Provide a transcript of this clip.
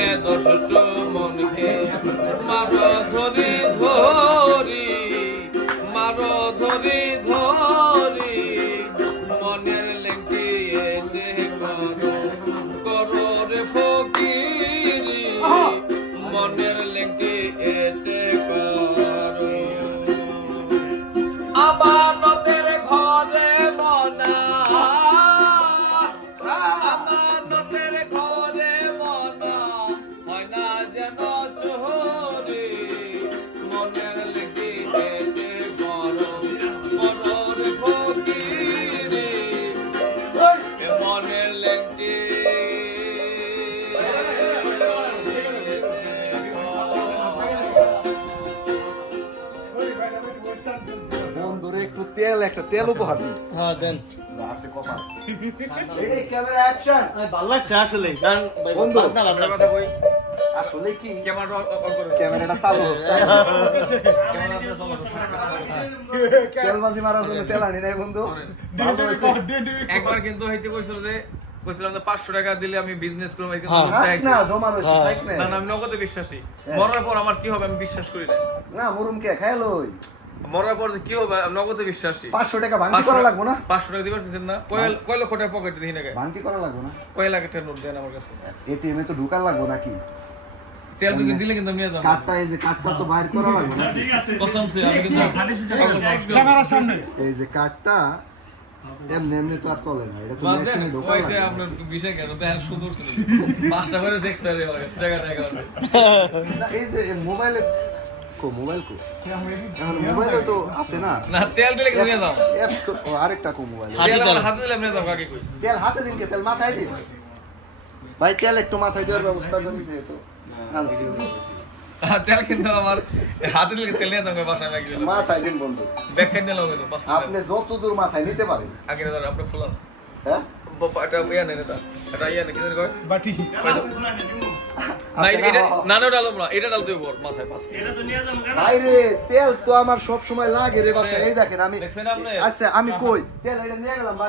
Dos, মনের বন্ধুরে একটু তেল একটা তেল উপহার দিন। হ্যাঁ দেন। এই ক্যামেরা অ্যাকশন ভালো লাগছে আসলে। কারণ বন্ধু, কি? ক্যামেরা অন করো ক্যামেরাটা চালু তেল মারার জন্য তেল আনি নাই বন্ধু। একবার কিন্তু হইতে কইছিল যে কইছিলাম যে 500 টাকা দিলে আমি বিজনেস করব হ্যাঁ। না হ্যাঁ। না। না আমি নগদে বিশ্বাসী। হ্যাঁ। মরার পর আমার কি হবে আমি বিশ্বাস করি না। না মুরুম কে? খাই লই। মরার পর কি হবে নগদে বিশ্বাসী। পাঁচশো টাকা ভাঙতি করা লাগবো না? পাঁচশো টাকা দিবার না কয় কয় লক্ষ টাকা পকেটে দিই না ভাঙতি করা লাগবো না? কয় লাখ টাকা নোট দেন আমার কাছে? এটিএম এ তো ঢুকার লাগবো নাকি? তেল যদি দিলে কিন্তু আমি নিয়ে যাব। কার্ডটা এই যে কার্ডটা তো বাইর করা লাগবো না? কসম সে আমি কিন্তু পাগল মানুষ। এই যে কার্ডটা এমনি এমনি তো আর চলে না এটা তো মেশিনে ঢোকা ওই যে লাগবে আপনার বিষয় কেন? ছিল। পাঁচটা করে এক্সপায়ার হয়ে গেছে টাকা টাকা না এই যে মোবাইলে কো মোবাইল কো? এখন মোবাইলে তো আছে না। না তেল দিলে নিয়ে যাও? অ্যাপ তো আরেকটা কো মোবাইলে। তেল আমার হাতে দিলে যাব কাকে কই? তেল হাতে দিন কে তেল মাথায় দিন। ভাই তেল একটু মাথায় দেওয়ার ব্যবস্থা করি যেহেতু। আনছি আহ, তেল কিন্তু আমার হাতে দিলে তেল নিয়ে যাব বাসায় ব্যাগ দিলে মাথায় দিন বন্ধু। ব্যাগ খাই দিলাম কিন্তু আপনি যত দূর মাথায় নিতে পারেন। আগে না আপনি খোলান। হ্যাঁ? বাবা, এটা ইয়া নেই এটা। এটা ইয়া নেই কি জানি কয়? বাটি। না আচ্ছা, এটা না, না না না এটা ডালতে হবে ওর মাথায় পাঁচ ভাই রে তেল তো আমার সব সময় লাগে রে বাসায়। এই দেখেন আমি আচ্ছা আমি কই? তেল এটা নিয়ে গেলাম বাড়ি